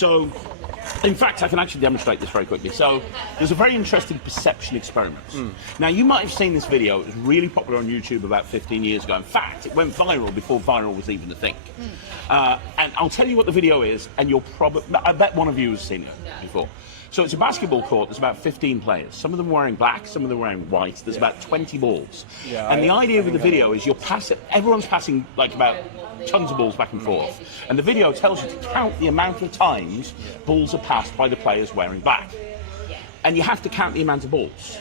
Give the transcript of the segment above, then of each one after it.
So, in fact, I can actually demonstrate this very quickly. So, there's a very interesting perception experiment. Now, you might have seen this video. It was really popular on YouTube about 15 years ago. In fact, it went viral before viral was even a thing. And I'll tell you what the video is, and you'll probably... I bet one of you has seen it before. So it's a basketball court. There's about 15 players. Some of them wearing black, some of them wearing white. There's about 20 balls. And the idea with the video is you're passing... Everyone's passing, like, about tons of balls back and forth. And the video tells you to count the amount of times balls are passed by the players wearing black. And you have to count the amount of balls.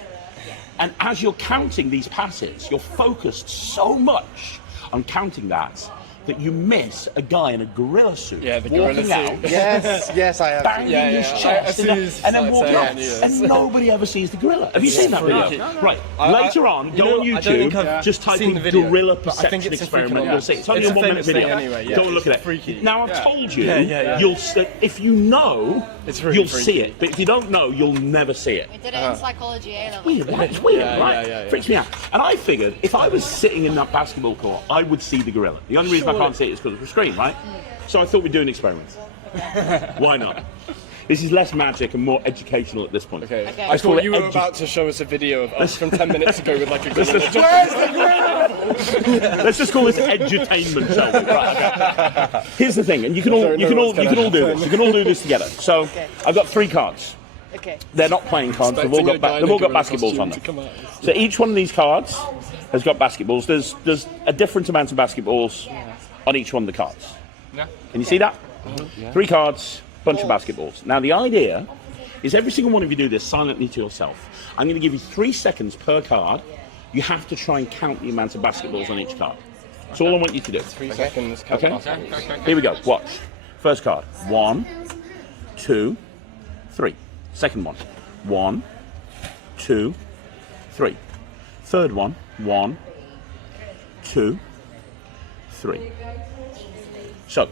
And as you're counting these passes, you're focused so much on counting that you miss a guy in a gorilla suit walking out. Yes, I have. Banging his chest and then walking off. And nobody ever sees the gorilla. Have you seen that video? Right. Later on, go on YouTube, just type in gorilla perception experiment. You'll see. It's only a 1 minute video. Go and look at it. Now, I've told you, if you know, you'll see it. But if you don't know, you'll never see it. We did it in psychology A level. Weird, right? It's weird, right? Freaks me out. And I figured if I was sitting in that basketball court, I would see the gorilla. The only reason I can't see it is because of the screen, right? So I thought we'd do an experiment. Why not? This is less magic and more educational at this point. Okay. I thought you were about to show us a video of us from 10 minutes ago with like a gorilla. Where's the gorilla? Let's just call this edutainment, shall we? Right, okay. Here's the thing, and you can all do this. You can all do this together. So I've got 3 cards. Okay. They're not playing cards. They've all got basketballs on them. So each one of these cards has got basketballs. There's a different amount of basketballs on each one of the cards. Can you see that? 3 cards, bunch of basketballs. Now the idea is every single one of you do this silently to yourself. I'm going to give you 3 seconds per card. You have to try and count the amount of basketballs on each card. That's all I want you to do. 3 seconds. Okay. Here we go. Watch. First card. 1, 2, 3. Second one. 1, 2, 3. Third one. 1, 2, 3. So,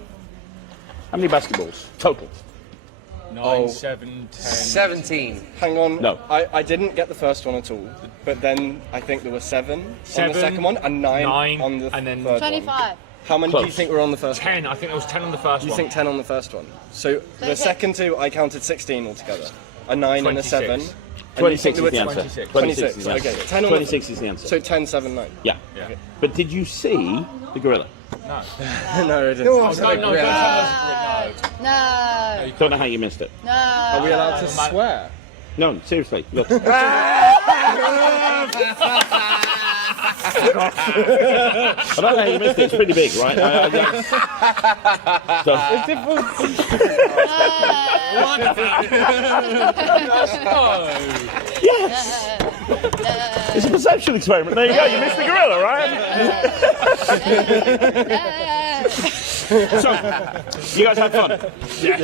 how many basketballs total? 9, 7, 10. 17. Hang on. No. I didn't get the first one at all, but then I think there were 7 on the second one and 9 on the and then third 25. one. How many do you think were on the first 10. I think there was 10 on the first one. You think 10 on the first one? So the second 2, I counted 16 altogether. A 9 and a 7. 26 is the answer. 26. Okay. 10 on 26 is the answer. So 10, 7, 9. Yeah. Okay. But did you see the gorilla? No. No, I didn't. No, don't tell us. No. Don't know how you missed it. No. Are we allowed to swear? No, seriously. Look. I don't know how you missed it. It's pretty big, right? Yes. It's a perception experiment. There you go. You missed the gorilla, right? So, you guys had fun? Yes.